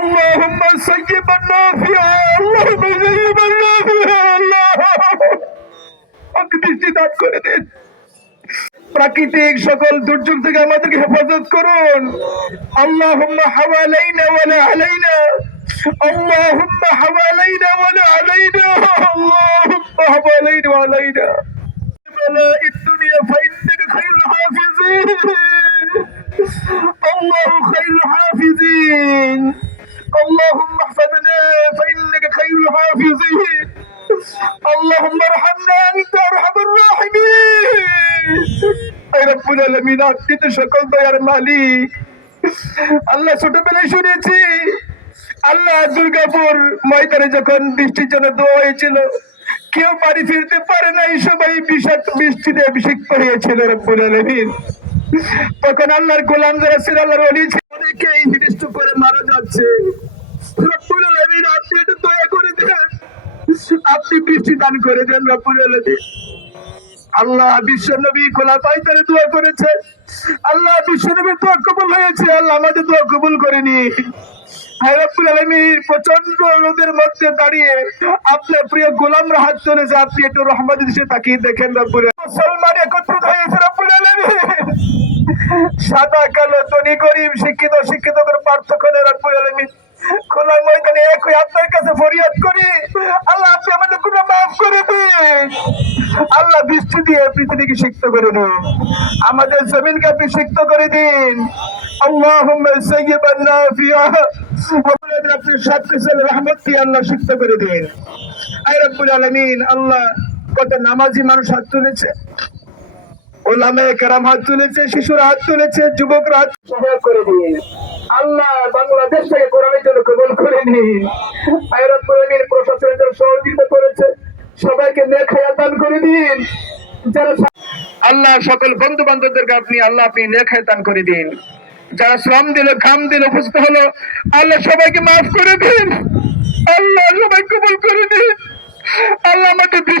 اللهم سيبا نافعا اللهم سيبا نافعا الله আমাকে দৃষ্টি দান করে দিন প্রাকৃতিক সকল দুর্যোগ থেকে আমাদেরকে হেফাজত করুন আল্লাহুম্মা হাওয়ালাইনা ওয়ালা আলাইনা اللهم حوالينا ولا علينا اللهم حوالينا وعلينا بلاء الدنيا فإنك خير الحافظين الله خير الحافظين اللهم احفظنا فإنك خير الحافظين اللهم ارحمنا أنت أرحم الراحمين أي رب العالمين আপনি তো সকল দয়ার মালিক আল্লাহ ছোটবেলায় শুনেছি আল্লাহ দুর্গাপুর ময়দানে যখন বৃষ্টির জন্য দোয়া হয়েছিল কেউ বাড়ি ফিরতে পারে নাই সবাই বিষাক্ত বৃষ্টিতে অভিষিক্ত হয়েছিল রব্বুল আলমিন তখন আল্লাহর গোলাম যারা ছিল আল্লাহর অলি ছিল অনেকেই নির্দিষ্ট করে মারা যাচ্ছে। আপনি একটু দয়া করে দেন আপনি বৃষ্টি দান করে দেন রব্বুল আল্লাহ বিশ্ব নবী দোয়া করেছে। আল্লাহ বিশ্ব নবী কবুল হয়েছে। আল্লাহ আমাদের দোয়া কবুল করেনি প্রচণ্ড রোদের মধ্যে দাঁড়িয়ে তাকিয়ে দেখেন রব্বুল মুসলমান একত্রিত হয়েছে রব্বুল আলমী সাদা কালো ধনী গরিব শিক্ষিত শিক্ষিত করে পার্থক্য নেই রব্বুল আলমী খোলা ময়দানে এক হয়ে আপনার কাছে ফরিয়াদ করি আল্লাহ আপনি আমাদের কোনো মাফ করে দিন আল্লাহ বৃষ্টি দিয়ে পৃথিবীকে সিক্ত করে দিন আমাদের জমিনকে আপনি সিক্ত করে দিন اللهم سيبا نافعا আপনাদের আপনি সব কিছুর রহমত দিয়ে আল্লাহ সিক্ত করে দিন আই রব্বুল আলামিন আল্লাহ কত নামাজি মানুষ হাত তুলেছে হাত তুলেছে, শিশুরা হাত তুলেছে, যুবকরা হাত করে আল্লাহ বাংলাদেশ থেকে কোরআনের জন্য কবল করে নিন। আয়রত প্রণীর প্রশাসনের জন্য সহযোগিতা করেছে। সবাইকে নেখায়া দান করে দিন। যারা আল্লাহ সকল বন্ধু বান্ধবদেরকে আপনি, আল্লাহ আপনি নেখায় দান করে দিন। যারা শ্রম দিল, ঘাম দিল উপস্থিত হলো, আল্লাহ সবাইকে মাফ করে দিন। আল্লাহ সবাই কবল করে দিন।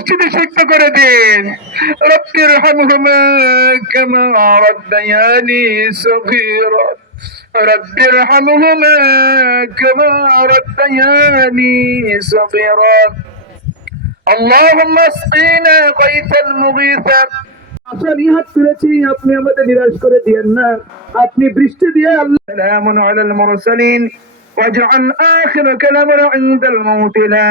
আমাকে দৃষ্টিতে সিক্ত করে দিন রব্বির হামহুমা কামা রাব্বায়ানি সগীরা رب ارحمهما كما ربياني صغيرا اللهم اسقنا غيثا مغيثا আশা নিহাত করেছি আপনি আমাদের নিরাশ করে দিয়েন না আপনি বৃষ্টি দিয়ে আল্লাহ সালামুন আলাল মুরসালিন واجعل آخر كلامنا عند الموت لا